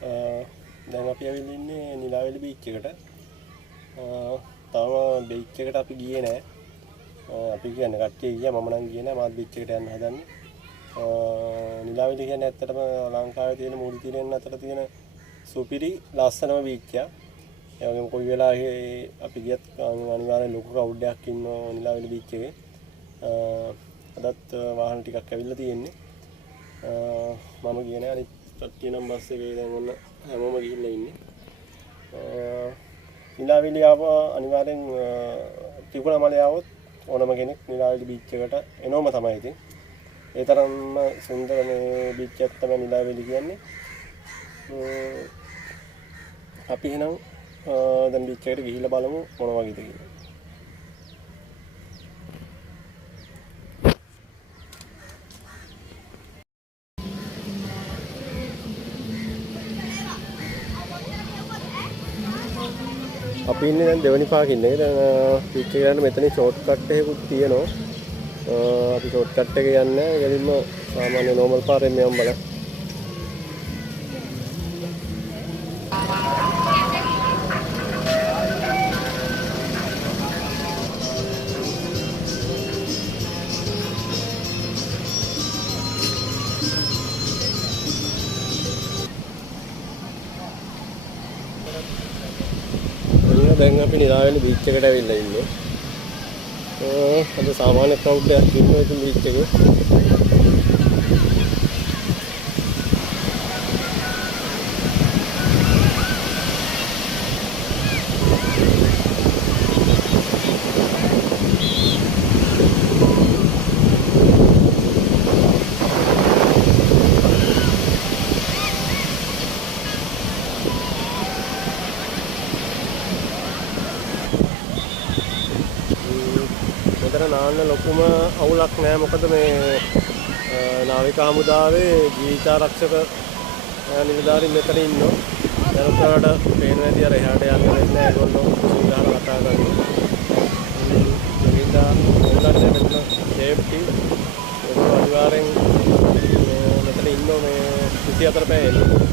දැන් අපි ඇවිල්ලා ඉන්නේ නිලාවැලි බීච් එකට. තාම බීච් එකට අපි ගියේ නෑ. අපි කියන්නේ කට්ටිය ගියා, මම නම් ගියේ නෑ. මාත් බීච් එකට යන්න හදන්නේ. නිලාවැලි කියන්නේ ඇත්තටම ලංකාවේ තියෙන මුළු තිරෙන් අතර තියෙන සුපිරි ලස්සනම බීච් එකක්. ඒ වගේම කොයි වෙලාවෙ අපි ගියත් අනිවාර්යෙන් ලොකු ක්‍රවුඩ් එකක් ඉන්නවා නිලාවැලි බීච් එකේ. අදත් වාහන ටිකක් ඇවිල්ලා තියෙන්නේ. මම ගියේ නෑ. අනිත් කට්ටිය නම් බස් එකේ දැන් ඔන්න හැමෝම ගිහිල්ලා ඉන්නේ. නිලාවැලි ආව අනිවාර්යෙන් ත්‍රිකුණාමලය આવොත් ඕනම කෙනෙක් නිලාවැලි බීච් එකට එනවම තමයි ඉතින්. ඒ තරම්ම සුන්දර මේ බීච් එක තමයි නිලාවැලි කියන්නේ. අපි එහෙනම් දැන් බීච් එකට ගිහිල්ලා බලමු මොන වගේද කියලා. අපි ඉන්නේ දැන් දෙවනි පාකින්නේ. දැන් බීච් එකට යන්න මෙතනින් ෂෝට් කට් එකකුත් තියෙනවා. අපි ෂෝට් කට් එක යන්නේ ගෙලින්ම සාමාන්‍ය නෝමල් පාරෙන් මෙයන් බලන්න. දැන් අපි නිලාවැලි බීච් එකට ඇවිල්ලා ඉන්නේ. අද සාමාන්‍ය ක්‍රවුඩ් එකක් ඉන්නවා ඉතින් බීච් එකේ. මෙතන නාන්න ලොකුම අවුලක් නෑ. මොකද මේ නාවික හමුදාවේ ජීවිතාරක්ෂක නිලධාරීන් මෙතන ඉන්නවා. දැනුතරට පේන නැති අර එහාට යන්න දෙන්නේ නෑ. ඒගොල්ලෝ සීදාර කතා කරනවා. මෙවින්දා ඕගොල්ලන්ට මෙතන සේෆ්ටි ඒගොල්ලෝ අනිවාර්යෙන් මෙතන ඉන්නවා මේ 24 පැය එන්නේ.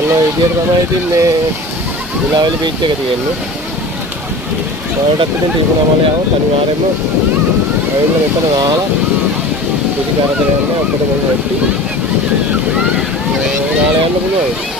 ඔන්න ඔය විදියට තමයි ඉතින් මේ නිලාවැලි බීච් එක තියෙන්නේ. ඔයාලටත් ඉතින් ත්‍රිකුණාමලය આવොත් අනිවාර්යයෙන්ම ඇවිල්ලා මෙතන නාලා කිසි කරදරයක් නැහැ. ඔක්කොම මොකද වෙන්නේ? නාලා යන්න පුළුවන්.